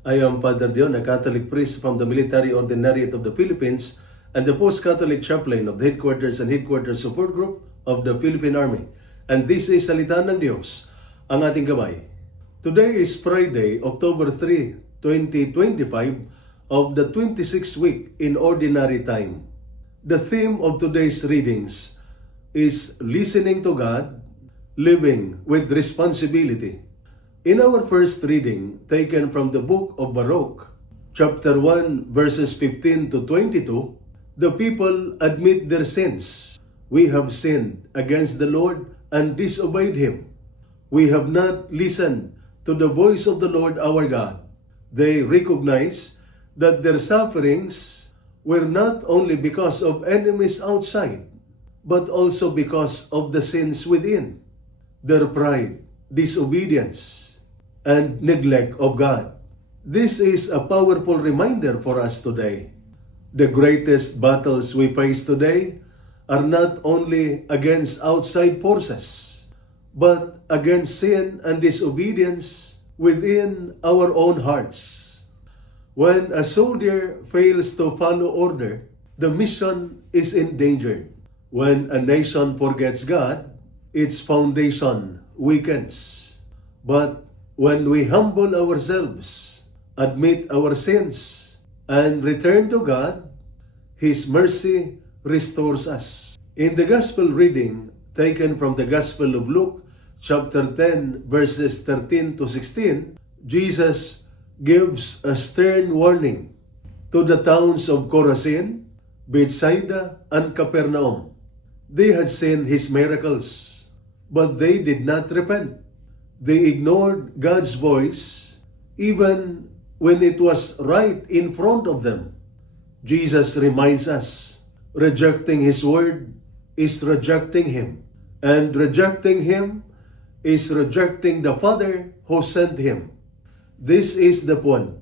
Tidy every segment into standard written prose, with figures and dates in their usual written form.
I am Father Dion, a Catholic priest from the Military Ordinariate of the Philippines and the Post-Catholic Chaplain of the Headquarters and Headquarters Support Group of the Philippine Army. And this is Salita ng Diyos, ang ating gabay. Today is Friday, October 3, 2025 of the 26th week in Ordinary Time. The theme of today's readings is listening to God, living with responsibility. In our first reading, taken from the book of Baruch, chapter 1, verses 15 to 22, the people admit their sins. We have sinned against the Lord and disobeyed Him. We have not listened to the voice of the Lord our God. They recognize that their sufferings were not only because of enemies outside, but also because of the sins within, their pride, disobedience, and neglect of God. This is a powerful reminder for us today. The greatest battles we face today are not only against outside forces, but against sin and disobedience within our own hearts. When a soldier fails to follow order, the mission is endangered. When a nation forgets God, its foundation weakens. But when we humble ourselves, admit our sins, and return to God, His mercy restores us. In the Gospel reading taken from the Gospel of Luke, chapter 10, verses 13 to 16, Jesus gives a stern warning to the towns of Chorazin, Bethsaida, and Capernaum. They had seen His miracles, but they did not repent. They ignored God's voice even when it was right in front of them. Jesus reminds us, rejecting His word is rejecting Him, and rejecting Him is rejecting the Father who sent Him. This is the point.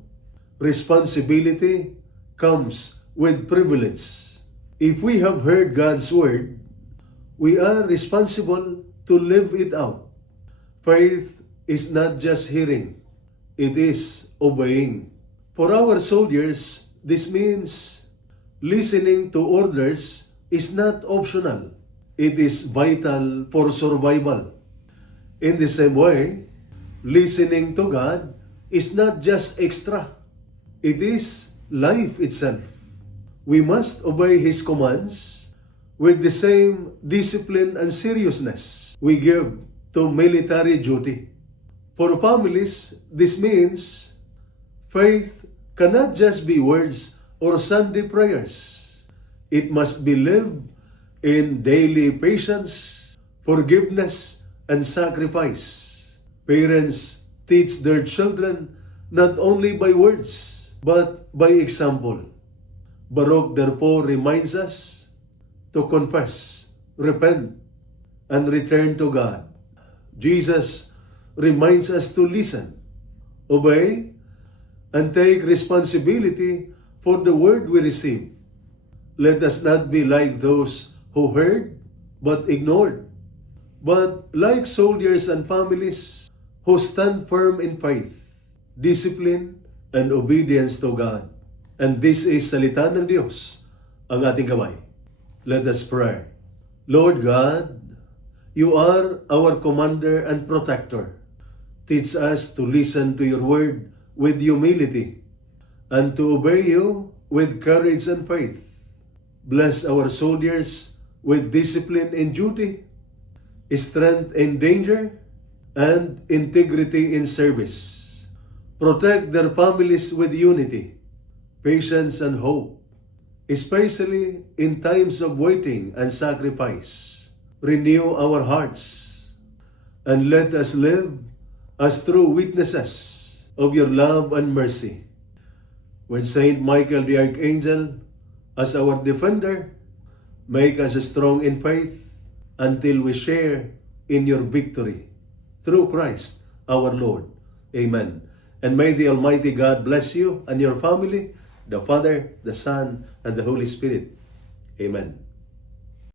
Responsibility comes with privilege. If we have heard God's word, we are responsible to live it out. Faith is not just hearing, it is obeying. For our soldiers, this means listening to orders is not optional. It is vital for survival. In the same way, listening to God is not just extra. It is life itself. We must obey His commands with the same discipline and seriousness we give to military duty. For families, this means faith cannot just be words or Sunday prayers. It must be lived in daily patience, forgiveness, and sacrifice. Parents teach their children not only by words, but by example. Baruch therefore reminds us to confess, repent, and return to God. Jesus reminds us to listen, obey, and take responsibility for the word we receive. Let us not be like those who heard but ignored, but like soldiers and families who stand firm in faith, discipline, and obedience to God. And this is Salita ng Diyos, ang ating gabay. Let us pray. Lord God, You are our commander and protector. Teach us to listen to Your word with humility and to obey You with courage and faith. Bless our soldiers with discipline in duty, strength in danger, and integrity in service. Protect their families with unity, patience, and hope, especially in times of waiting and sacrifice. Renew our hearts and let us live as true witnesses of Your love and mercy. With Saint Michael the Archangel as our defender, make us strong in faith until we share in Your victory. Through Christ our Lord. Amen. And may the Almighty God bless you and your family, the Father, the Son, and the Holy Spirit. Amen.